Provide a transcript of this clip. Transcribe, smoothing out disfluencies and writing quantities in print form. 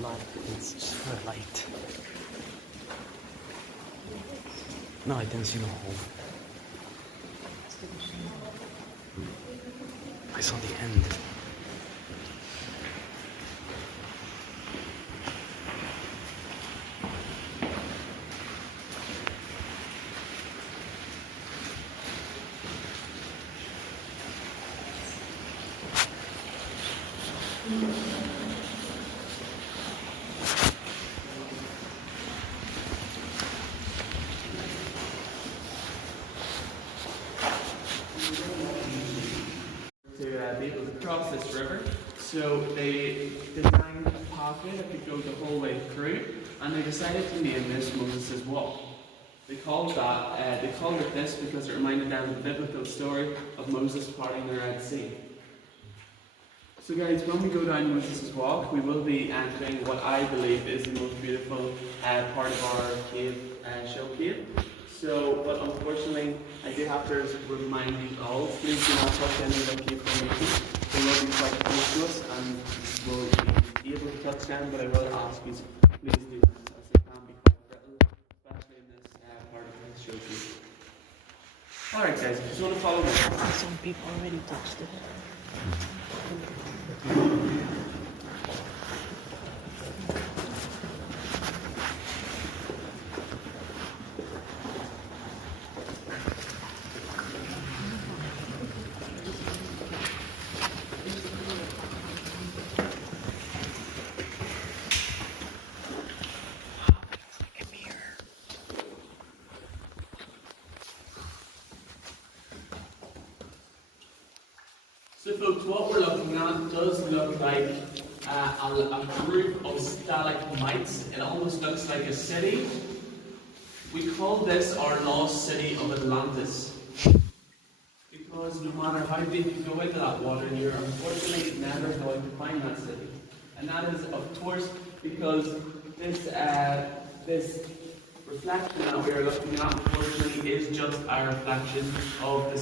light. It's just for a light. No, I didn't see the hole. I saw the end. To be able to cross this river. So they designed a pathway that could go the whole way through, and they decided to name this Moses' Walk. They called it this because it reminded them of the biblical story of Moses parting the Red Sea. So guys, when we go down Moses' Walk, we will be entering what I believe is the most beautiful part of our cave, show cave. So, but unfortunately, I do have to remind you all, please do not touch any of the cave formations. They will be quite close to us and will be able to touch them, but I will ask you to please do that, as they can be quite brittle, especially in this part of the show cave. Alright guys, if you just want to follow me. Some people already touched it. So folks, what we're looking at does look like a group of stalagmites. It almost looks like a city. We call this our lost city of Atlantis. Because no matter how deep you go into that water, you're unfortunately never going to find that city. And that is, of course, because this reflection that we are looking at, unfortunately, is just a reflection of the